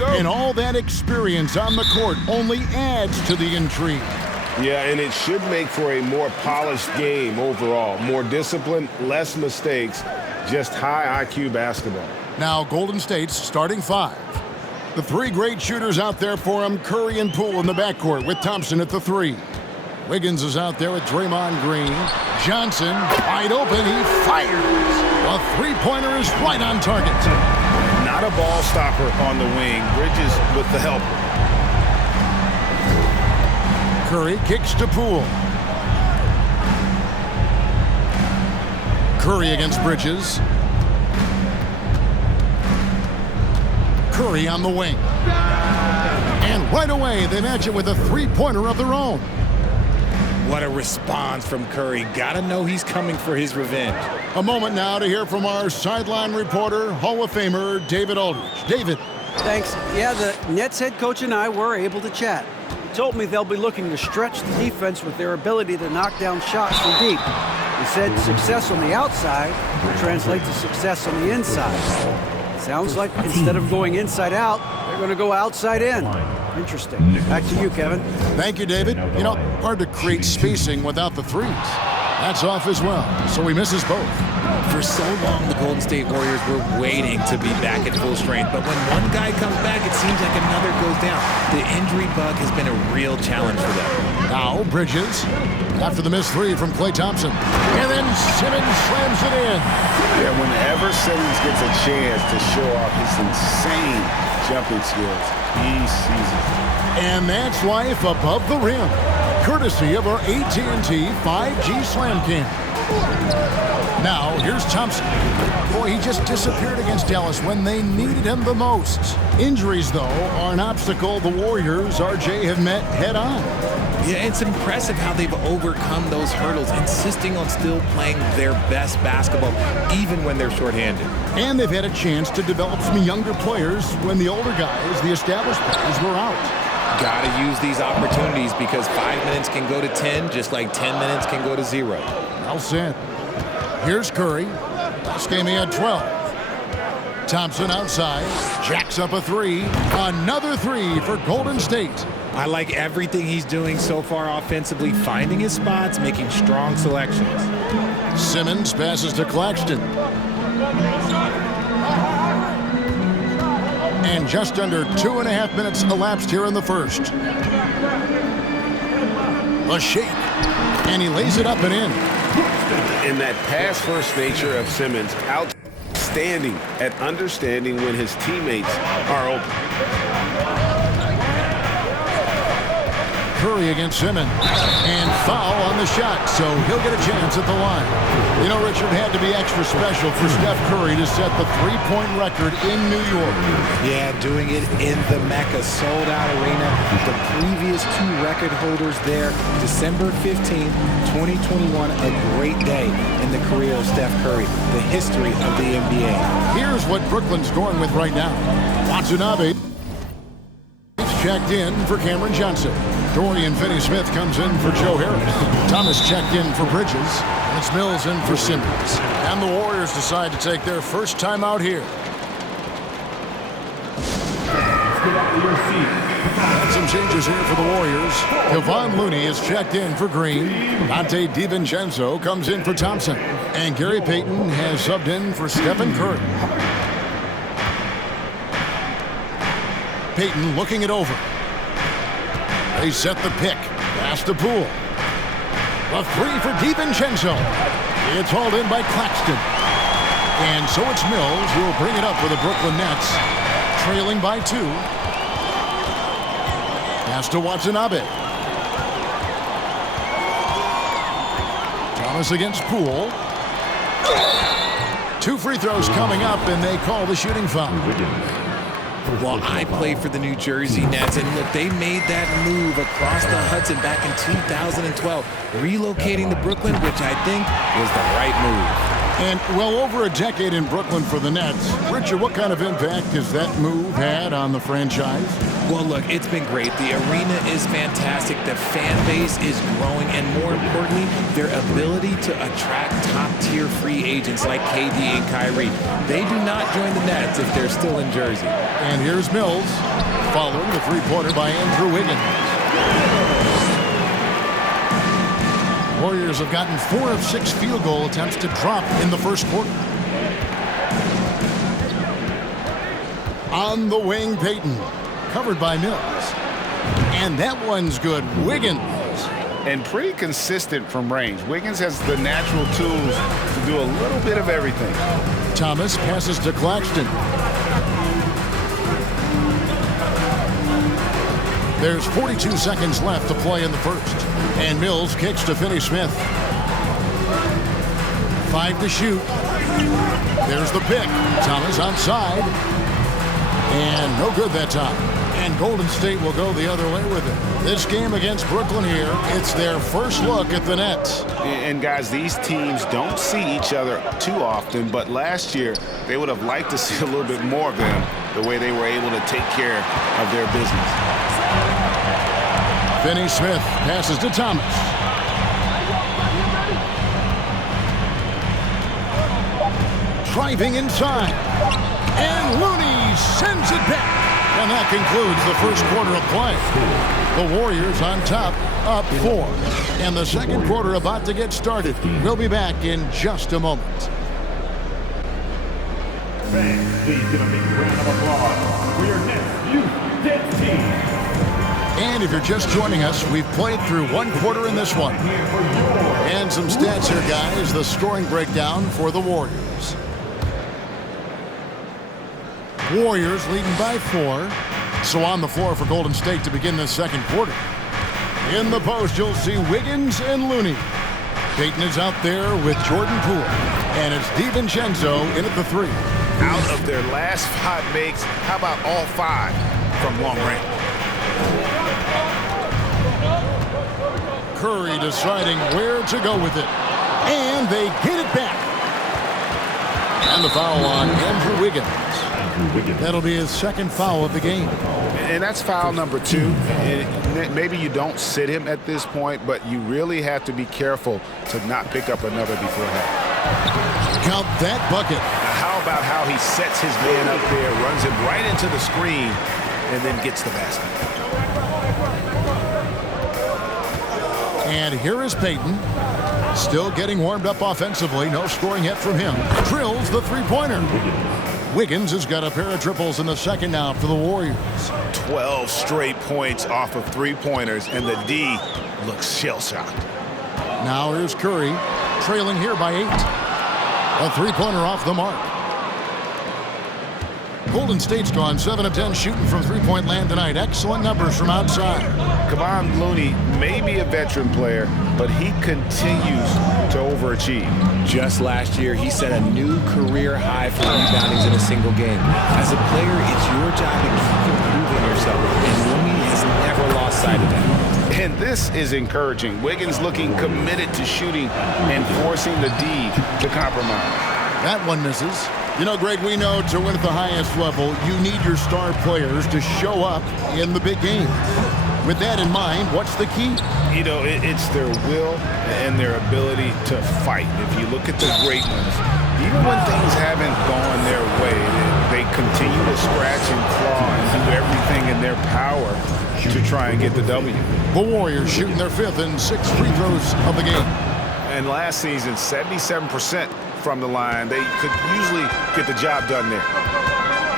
And all that experience on the court only adds to the intrigue. Yeah, and it should make for a more polished game overall. More discipline, less mistakes, just high IQ basketball. Now Golden State's starting five. The three great shooters out there for him, Curry and Poole in the backcourt with Thompson at the three. Wiggins is out there with Draymond Green. Johnson, wide open, he fires. A three-pointer is right on target. Not a ball stopper on the wing. Bridges with the help. Curry kicks to Poole. Curry against Bridges. Curry on the wing. And right away, they match it with a three-pointer of their own. What a response from Curry. Gotta know he's coming for his revenge. A moment now to hear from our sideline reporter, Hall of Famer David Aldridge. David. Thanks. Yeah, the Nets head coach and I were able to chat. He told me they'll be looking to stretch the defense with their ability to knock down shots from deep. He said success on the outside will translate to success on the inside. Sounds like instead of going inside out, they're going to go outside in. Interesting. Back to you, Kevin. Thank you, David. You know, hard to create spacing without the threes. That's off as well, so he misses both. For so long, the Golden State Warriors were waiting to be back at full strength, but when one guy comes back, it seems like another goes down. The injury bug has been a real challenge for them. Now, Bridges, after the missed three from Klay Thompson. And then Simmons slams it in. Yeah, whenever Simmons gets a chance to show off his insane jumping skills, he seizes it. And that's life above the rim, courtesy of our AT&T 5G Slam Cam. Now, here's Thompson. Boy, he just disappeared against Dallas when they needed him the most. Injuries, though, are an obstacle the Warriors, RJ, have met head-on. Yeah, it's impressive how they've overcome those hurdles, insisting on still playing their best basketball, even when they're shorthanded. And they've had a chance to develop some younger players when the older guys, the established players, were out. Gotta use these opportunities because 5 minutes can go to 10, just like 10 minutes can go to 0. Well said. Here's Curry. Last game he had 12. Thompson outside, jacks up a three. Another three for Golden State. I like everything he's doing so far offensively, finding his spots, making strong selections. Simmons passes to Claxton. And just under 2.5 minutes elapsed here in the first. A shake. And he lays it up and in. And that pass-first nature of Simmons, outstanding at understanding when his teammates are open. Curry against Simmons. And foul on the shot, so he'll get a chance at the line. You know, Richard, had to be extra special for Steph Curry to set the three-point record in New York. Yeah, doing it in the Mecca sold-out arena. The previous two record holders there, December 15, 2021, a great day in the career of Steph Curry, the history of the NBA. Here's what Brooklyn's going with right now. Watanabe checked in for Cameron Johnson. Dorian Finney-Smith comes in for Joe Harris. Thomas checked in for Bridges. And it's Mills in for Simmons. And the Warriors decide to take their first time out here. And some changes here for the Warriors. Kevon Looney is checked in for Green. Dante DiVincenzo comes in for Thompson. And Gary Payton has subbed in for Stephen Curry. Payton looking it over. They set the pick. Pass to Poole. A three for DiVincenzo. It's hauled in by Claxton. And so it's Mills who will bring it up for the Brooklyn Nets. Trailing by 2. Pass to Watanabe. Thomas against Poole. 2 free throws coming up, and they call the shooting foul. Well, I play for the New Jersey Nets, and look, they made that move across the Hudson back in 2012, relocating to Brooklyn, which I think was the right move. And well over a decade in Brooklyn for the Nets. Richard, what kind of impact has that move had on the franchise? Well, look, it's been great. The arena is fantastic. The fan base is growing. And more importantly, their ability to attract top-tier free agents like KD and Kyrie. They do not join the Nets if they're still in Jersey. And here's Mills following the three-pointer by Andrew Wiggins. Warriors have gotten 4 of 6 field goal attempts to drop in the first quarter. On the wing, Payton. Covered by Mills. And that one's good. Wiggins. And pretty consistent from range. Wiggins has the natural tools to do a little bit of everything. Thomas passes to Claxton. There's 42 seconds left to play in the first. And Mills kicks to Finney Smith. 5 to shoot. There's the pick. Thomas onside. And no good that time. And Golden State will go the other way with it. This game against Brooklyn here, it's their first look at the Nets. And guys, these teams don't see each other too often, but last year they would have liked to see a little bit more of them, the way they were able to take care of their business. Finney Smith passes to Thomas. Driving inside. And Looney sends it back. And that concludes the first quarter of play. The Warriors on top, up 4. And the second quarter about to get started. We'll be back in just a moment. Fans, please give a big round of applause for your next youth dance team. And if you're just joining us, we've played through one quarter in this one. And some stats here, guys. The scoring breakdown for the Warriors. Warriors leading by 4. So on the floor for Golden State to begin this second quarter. In the post, you'll see Wiggins and Looney. Payton is out there with Jordan Poole. And it's DiVincenzo in at the 3. Out of their last 5 makes, how about all 5 from long range? Curry deciding where to go with it. And they get it back. And the foul on Andrew Wiggins. That'll be his second foul of the game. And that's foul number 2. And maybe you don't sit him at this point, but you really have to be careful to not pick up another beforehand. Count that bucket. Now how about how he sets his man up there, runs him right into the screen, and then gets the basket. And here is Payton. Still getting warmed up offensively. No scoring yet from him. Drills the three-pointer. Wiggins has got a pair of triples in the second now for the Warriors. 12 straight points off of three-pointers, and the D looks shell-shocked. Now here's Curry, trailing here by 8. A three-pointer off the mark. Golden State's gone 7 of 10 shooting from three-point land tonight. Excellent numbers from outside. Kevon Looney may be a veteran player, but he continues to overachieve. Just last year, he set a new career high for reboundings in a single game. As a player, it's your job to keep improving yourself, and Looney has never lost sight of that. And this is encouraging. Wiggins looking committed to shooting and forcing the D to compromise. That one misses. You know, Greg, we know to win at the highest level, you need your star players to show up in the big game. With that in mind, what's the key? You know, it's their will and their ability to fight. If you look at the great ones, even when things haven't gone their way, they continue to scratch and claw and do everything in their power to try and get the W. The Warriors shooting their 5th and 6th free throws of the game. And last season, 77% from the line. They could usually get the job done there.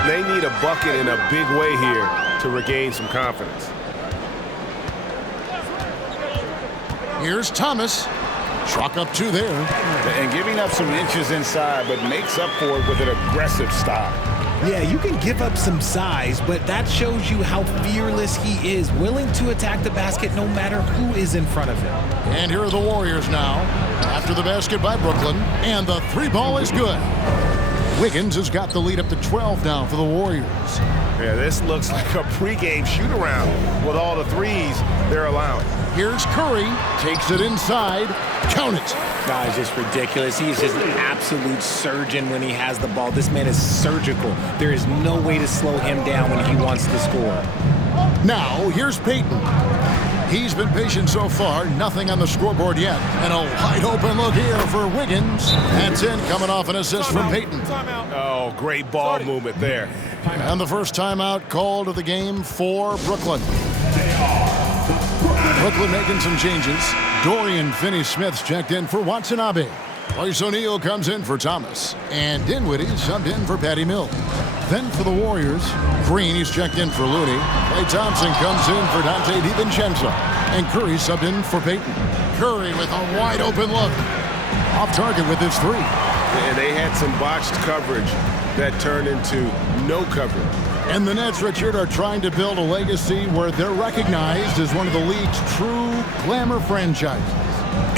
They need a bucket in a big way here to regain some confidence. Here's Thomas. Chalk up 2 there. And giving up some inches inside, but makes up for it with an aggressive style. Yeah, you can give up some size, but that shows you how fearless he is, willing to attack the basket no matter who is in front of him. And here are the Warriors now, after the basket by Brooklyn, and the 3 ball is good. Wiggins has got the lead up to 12 now for the Warriors. Yeah, this looks like a pregame shoot-around with all the threes they're allowing. Here's Curry, takes it inside, count it. Guys, just ridiculous. He is just an absolute surgeon when he has the ball. This man is surgical. There is no way to slow him down when he wants to score. Now, here's Payton. He's been patient so far, nothing on the scoreboard yet. And a wide open look here for Wiggins. That's in, coming off an assist from Payton. Oh, great ball movement there. And the first timeout called of the game for Brooklyn. Brooklyn making some changes. Dorian Finney-Smith's checked in for Watanabe. Royce O'Neal comes in for Thomas. And Dinwiddie subbed in for Patty Mills. Then for the Warriors, Green, he's checked in for Looney. Klay Thompson comes in for Dante DiVincenzo. And Curry subbed in for Payton. Curry with a wide open look. Off target with his three. And they had some botched coverage that turned into no coverage. And the Nets, Richard, are trying to build a legacy where they're recognized as one of the league's true glamour franchises.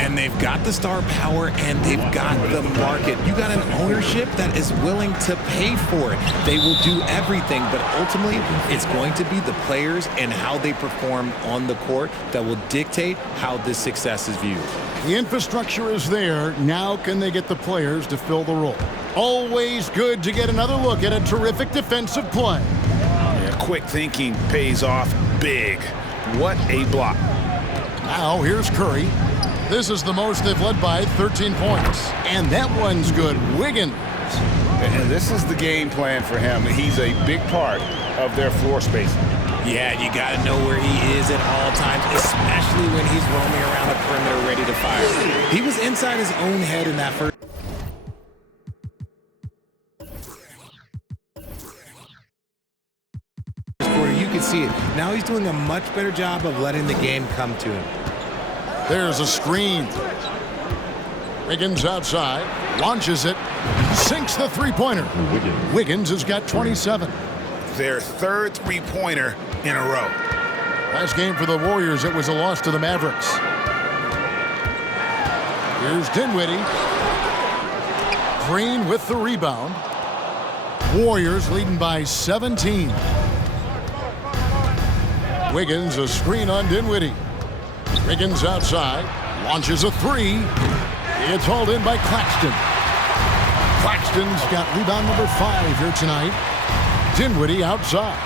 And they've got the star power and they've got the market. You got an ownership that is willing to pay for it. They will do everything, but ultimately it's going to be the players and how they perform on the court that will dictate how this success is viewed. The infrastructure is there. Now can they get the players to fill the role? Always good to get another look at a terrific defensive play. Yeah, quick thinking pays off big. What a block. Now here's Curry. This is the most they've led by 13 points. And that one's good. Wiggins. And this is the game plan for him. He's a big part of their floor spacing. Yeah, you got to know where he is at all times, especially when he's roaming around the perimeter ready to fire. He was inside his own head in that first. You can see it. Now he's doing a much better job of letting the game come to him. There's a screen. Wiggins outside, launches it, sinks the three-pointer. Wiggins has got 27. Their third three-pointer in a row. Last game for the Warriors, it was a loss to the Mavericks. Here's Dinwiddie. Green with the rebound. Warriors leading by 17. Wiggins, a screen on Dinwiddie. Wiggins outside, launches a three. It's hauled in by Claxton. Claxton's got rebound number 5 here tonight. Dinwiddie outside.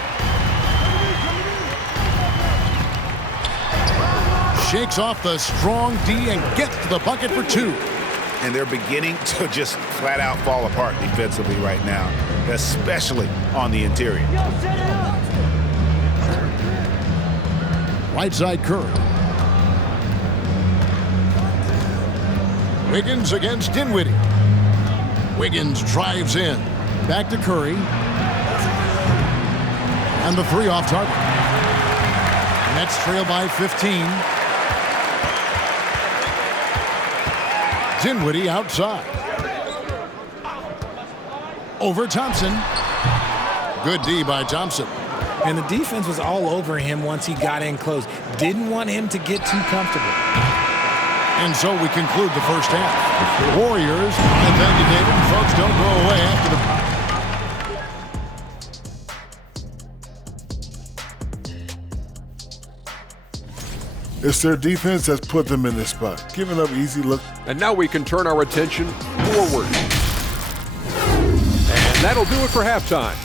Shakes off the strong D and gets to the bucket for 2. And they're beginning to just flat out fall apart defensively right now, especially on the interior. Right side Curry. Wiggins against Dinwiddie. Wiggins drives in. Back to Curry. And the three off target. Nets trail by 15. Dinwiddie outside. Over Thompson. Good D by Thompson. And the defense was all over him once he got in close. Didn't want him to get too comfortable. And so we conclude the first half. Warriors, and thank you, David. Folks, don't go away after the... It's their defense that's put them in this spot, giving up easy look. And now we can turn our attention forward. And that'll do it for halftime.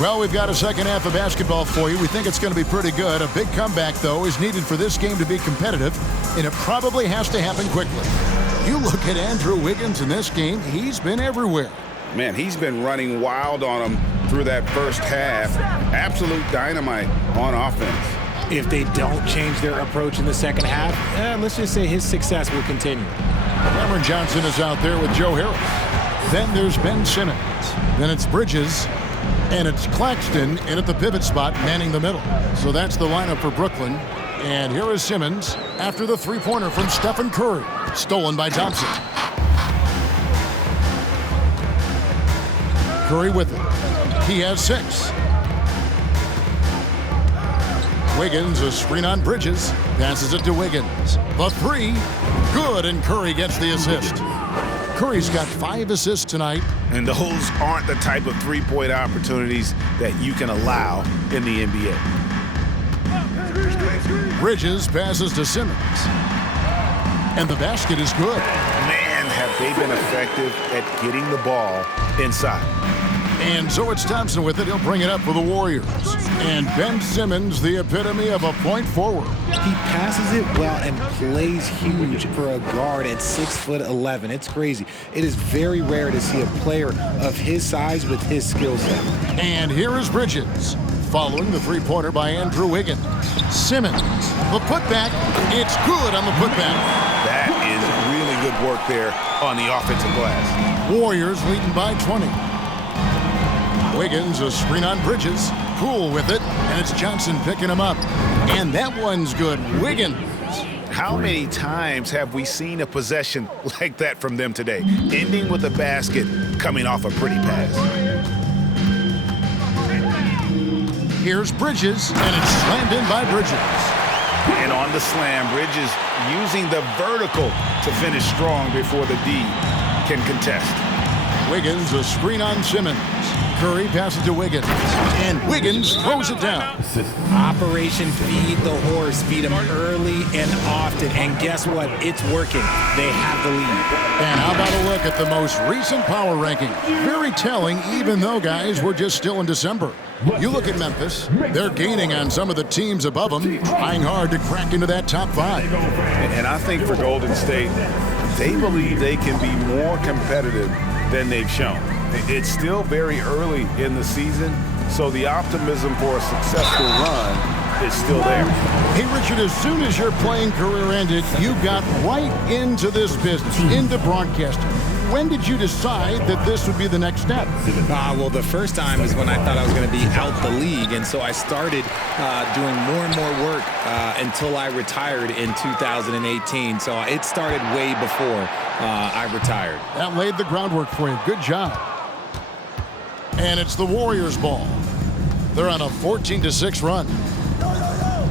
Well, we've got a second half of basketball for you. We think it's going to be pretty good. A big comeback, though, is needed for this game to be competitive, and it probably has to happen quickly. You look at Andrew Wiggins in this game, he's been everywhere. Man, he's been running wild on them through that first half. Absolute dynamite on offense. If they don't change their approach in the second half, let's just say his success will continue. Cameron Johnson is out there with Joe Harris. Then there's Ben Simmons. Then it's Bridges. And it's Claxton in at the pivot spot, manning the middle. So that's the lineup for Brooklyn. And here is Simmons after the three-pointer from Stephen Curry, stolen by Thompson. Curry with it. He has 6. Wiggins, a screen on Bridges, passes it to Wiggins. The three, good, and Curry gets the assist. Curry's got 5 assists tonight. And those aren't the type of three-point opportunities that you can allow in the NBA. Bridges passes to Simmons. And the basket is good. Man, have they been effective at getting the ball inside. And so it's Thompson with it. He'll bring it up for the Warriors. And Ben Simmons, the epitome of a point forward. He passes it well and plays huge for a guard at 6'11". It's crazy. It is very rare to see a player of his size with his skill set. And here is Bridges, following the three-pointer by Andrew Wiggins. Simmons, the putback. It's good on the putback. That is really good work there on the offensive glass. Warriors leading by 20. Wiggins, a screen on Bridges. Poole with it, and it's Johnson picking him up. And that one's good. Wiggins. How many times have we seen a possession like that from them today, ending with a basket coming off a pretty pass? Here's Bridges, and it's slammed in by Bridges. And on the slam, Bridges using the vertical to finish strong before the D can contest. Wiggins, a screen on Simmons. Curry passes to Wiggins, and Wiggins throws it down. Operation Feed the Horse. Feed him early and often, and guess what? It's working. They have the lead. And how about a look at the most recent power ranking? Very telling, even though, guys, we're just still in December. You look at Memphis, they're gaining on some of the teams above them, trying hard to crack into that top 5. And I think for Golden State, they believe they can be more competitive than they've shown. It's still very early in the season, so the optimism for a successful run is still there. Hey, Richard, as soon as your playing career ended, you got right into this business, into broadcasting. When did you decide that this would be the next step? Well, the first time is when I thought I was going to be out the league, and so I started doing more and more work until I retired in 2018. So it started way before I retired. That laid the groundwork for you. Good job. And it's the Warriors' ball. They're on a 14-6 run.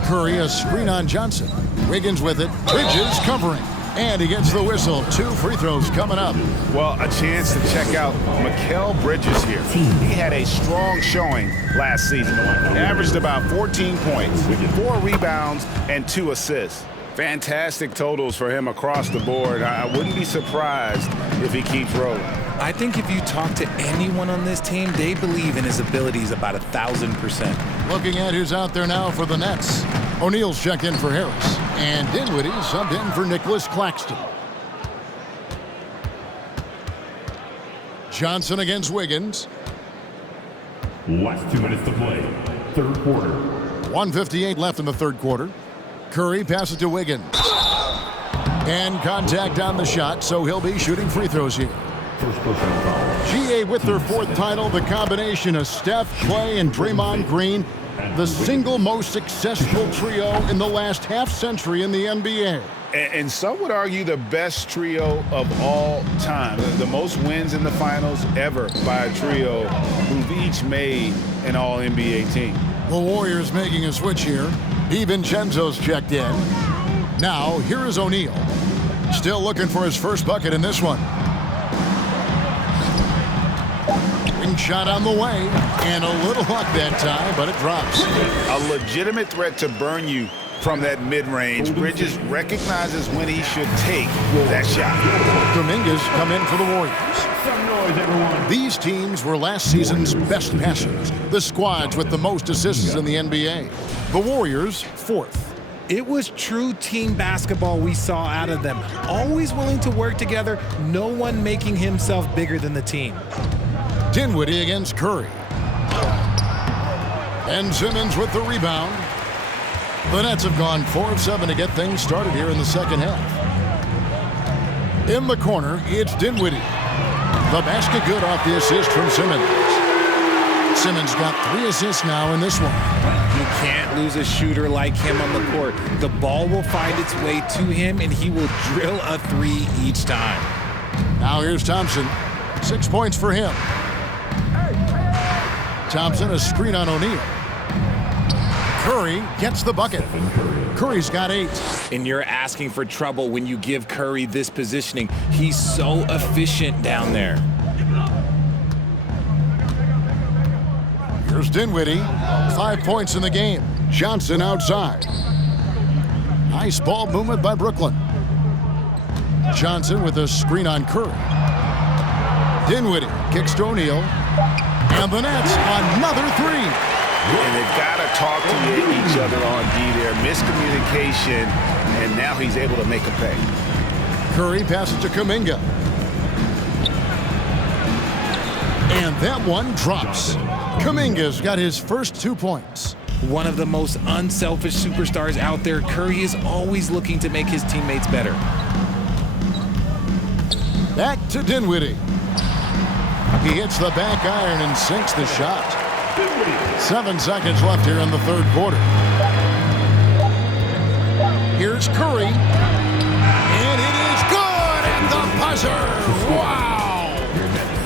Curry, a screen on Johnson. Wiggins with it. Bridges covering. And he gets the whistle. 2 free throws coming up. Well, a chance to check out Mikal Bridges here. He had a strong showing last season. He averaged about 14 points, 4 rebounds, and 2 assists. Fantastic totals for him across the board. I wouldn't be surprised if he keeps rolling. I think if you talk to anyone on this team, they believe in his abilities about 1,000%. Looking at who's out there now for the Nets. O'Neal's checked in for Harris. And Dinwiddie subbed in for Nicholas Claxton. Johnson against Wiggins. Last 2 minutes to play. Third quarter. 1:58 left in the third quarter. Curry passes to Wiggins. And contact on the shot, so he'll be shooting free throws here. First personal foul. GA with their 4th title, the combination of Steph, Clay, and Draymond Green, the single most successful trio in the last half-century in the NBA. And some would argue the best trio of all time. The most wins in the finals ever by a trio who've each made an All-NBA team. The Warriors making a switch here. DiVincenzo's checked in. Now, here is O'Neal. Still looking for his first bucket in this one. Wing shot on the way. And a little luck that time, but it drops. A legitimate threat to burn you from that mid-range. Bridges recognizes when he should take that shot. Dominguez come in for the Warriors. Some noise, everyone. These teams were last season's best passers. The squads with the most assists in the NBA. The Warriors, 4th. It was true team basketball we saw out of them. Always willing to work together, no one making himself bigger than the team. Dinwiddie against Curry. And Simmons with the rebound. The Nets have gone 4 of 7 to get things started here in the second half. In the corner, it's Dinwiddie. The basket good off the assist from Simmons. Simmons got 3 assists now in this one. You can't lose a shooter like him on the court. The ball will find its way to him, and he will drill a 3 each time. Now here's Thompson. 6 points for him. Thompson, a screen on O'Neal. Curry gets the bucket. Curry's got 8. And you're asking for trouble when you give Curry this positioning. He's so efficient down there. Here's Dinwiddie. 5 points in the game. Johnson outside. Nice ball movement by Brooklyn. Johnson with a screen on Curry. Dinwiddie kicks to O'Neal. And the Nets, another 3. And they've got to talk to each other on D there. Miscommunication, and now he's able to make a pay. Curry passes to Kuminga. And that one drops. Kuminga's got his first 2 points. One of the most unselfish superstars out there, Curry is always looking to make his teammates better. Back to Dinwiddie. He hits the back iron and sinks the shot. 7 seconds left here in the third quarter. Here's Curry. And it is good! And the buzzer! Wow!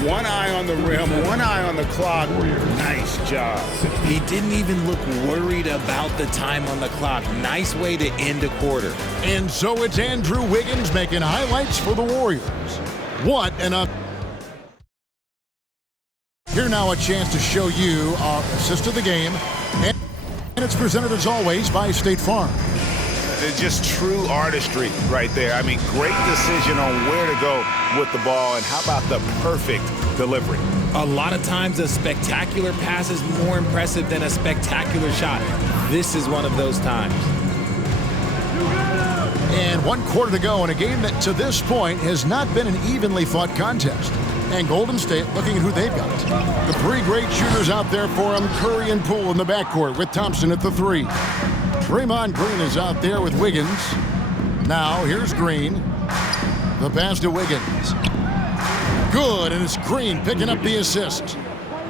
One eye on the rim, one eye on the clock. Nice job. He didn't even look worried about the time on the clock. Nice way to end a quarter. And so it's Andrew Wiggins making highlights for the Warriors. What an Here now a chance to show you our assist of the game. And it's presented as always by State Farm. It's just true artistry right there. I mean, great decision on where to go with the ball, and how about the perfect delivery? A lot of times a spectacular pass is more impressive than a spectacular shot. This is one of those times. And 1 quarter to go in a game that to this point has not been an evenly fought contest. And Golden State looking at who they've got. The 3 great shooters out there for them, Curry and Poole in the backcourt with Thompson at the 3. Draymond Green is out there with Wiggins. Now here's Green. The pass to Wiggins. Good, and it's Green picking up the assist.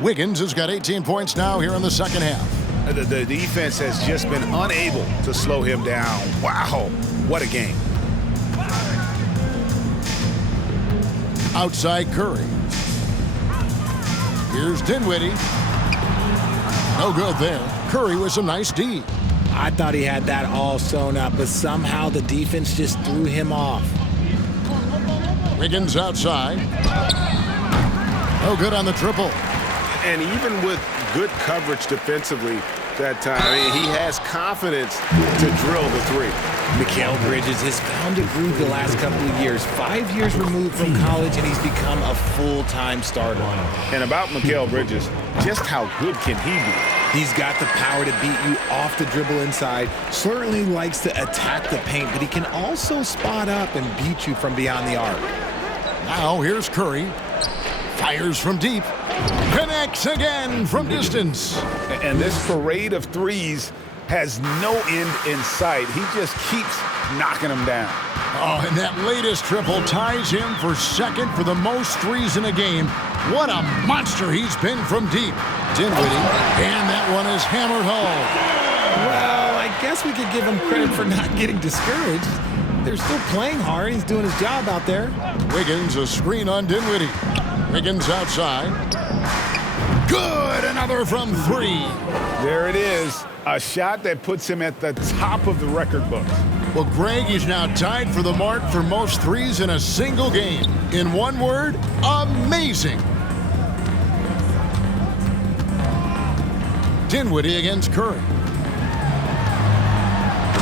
Wiggins has got 18 points now here in the second half. The defense has just been unable to slow him down. Wow, what a game. Outside Curry. Here's Dinwiddie. No good there. Curry with some nice D. I thought he had that all sewn up, but somehow the defense just threw him off. Wiggins outside. No good on the triple. And even with good coverage defensively that time, I mean, he has confidence to drill the 3. Mikal Bridges has found a groove the last couple of years. 5 years removed from college, and he's become a full-time starter. And about Mikal Bridges, just how good can he be? He's got the power to beat you off the dribble inside. Certainly likes to attack the paint, but he can also spot up and beat you from beyond the arc. Now here's Curry. Fires from deep. Connects again from distance. And this parade of threes has no end in sight. He just keeps knocking them down. Oh, and that latest triple ties him for second for the most threes in a game. What a monster he's been from deep. Dinwiddie, and that one is hammered home. Well, I guess we could give him credit for not getting discouraged. They're still playing hard. He's doing his job out there. Wiggins, a screen on Dinwiddie. Wiggins outside. Good, another from 3. There it is. A shot that puts him at the top of the record books. Well, Greg is now tied for the mark for most threes in a single game. In one word, amazing. Dinwiddie against Curry.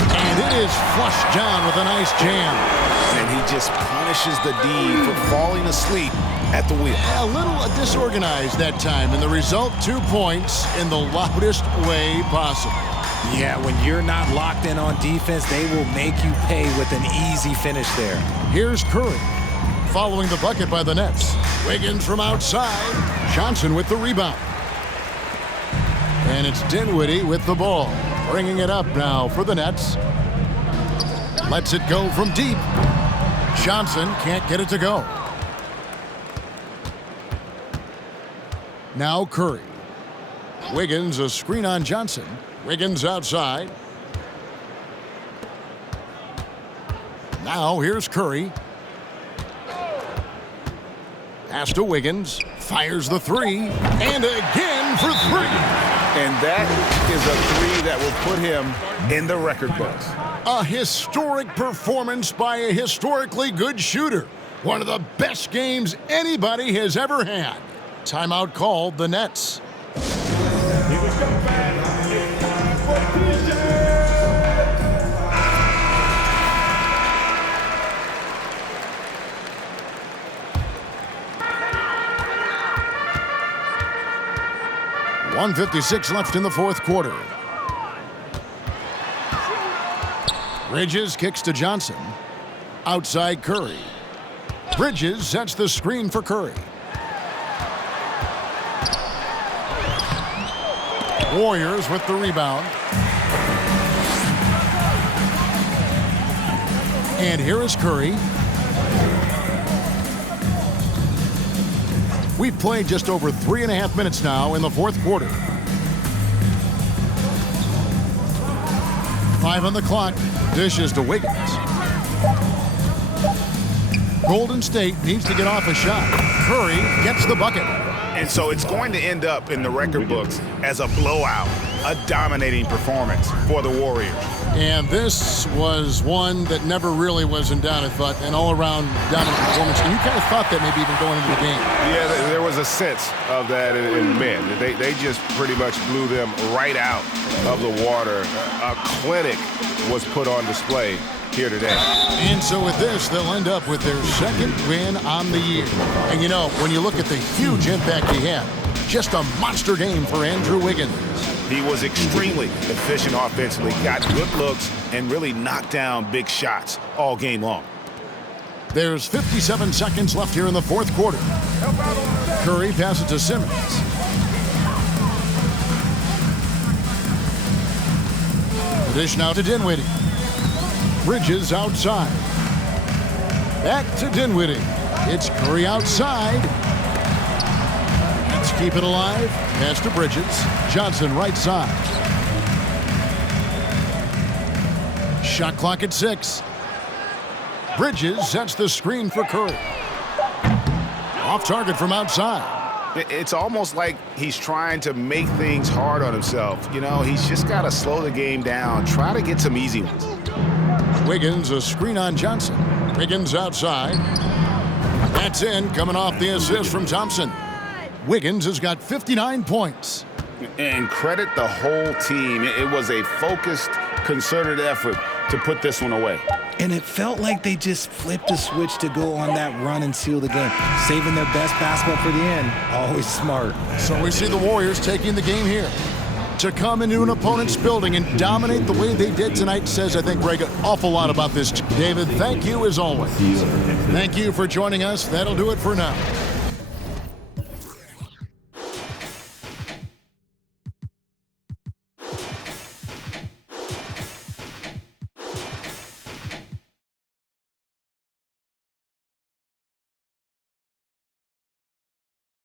And it is flushed down with a nice jam. And he just punishes the D for falling asleep at the wheel. A little disorganized that time, and the result 2 points in the loudest way possible. Yeah, when you're not locked in on defense, they will make you pay with an easy finish there. Here's Curry, following the bucket by the Nets. Wiggins from outside. Johnson with the rebound. And it's Dinwiddie with the ball. Bringing it up now for the Nets. Lets it go from deep. Johnson can't get it to go. Now Curry. Wiggins, a screen on Johnson. Wiggins outside. Now here's Curry. Pass to Wiggins. Fires the 3. And again for 3. And that is a three that will put him in the record books. A historic performance by a historically good shooter. One of the best games anybody has ever had. Timeout called the Nets. Here we go, fans. It's time for PJ. .156 left in the fourth quarter. Bridges kicks to Johnson. Outside Curry. Bridges sets the screen for Curry. Warriors with the rebound. And here is Curry. We've played just over 3.5 minutes now in the fourth quarter. 5 on the clock. Dishes to Wiggins. Golden State needs to get off a shot. Curry gets the bucket. And so it's going to end up in the record books as a blowout, a dominating performance for the Warriors. And this was one that never really was in doubt, I thought, an all-around dominant performance. And you kind of thought that maybe even going into the game. Yeah, there was a sense of that in men. They just pretty much blew them right out of the water. A clinic was put on display here today. And so with this, they'll end up with their second win on the year. And you know, when you look at the huge impact he had, just a monster game for Andrew Wiggins. He was extremely efficient offensively, got good looks, and really knocked down big shots all game long. There's 57 seconds left here in the fourth quarter. Curry passes to Simmons. Dish now to Dinwiddie. Bridges outside. Back to Dinwiddie. It's Curry outside. Let's keep it alive. Pass to Bridges. Johnson right side. Shot clock at 6. Bridges sets the screen for Curry. Off target from outside. It's almost like he's trying to make things hard on himself. You know, he's just got to slow the game down, try to get some easy ones. Wiggins, a screen on Johnson. Wiggins outside. That's in, coming off the assist from Thompson. Wiggins has got 59 points. And credit the whole team. It was a focused, concerted effort to put this one away. And it felt like they just flipped a switch to go on that run and seal the game. Saving their best basketball for the end. Always smart. So we see the Warriors taking the game here. To come into an opponent's building and dominate the way they did tonight says, I think, Greg, an awful lot about this. David, thank you as always. Thank you for joining us. That'll do it for now.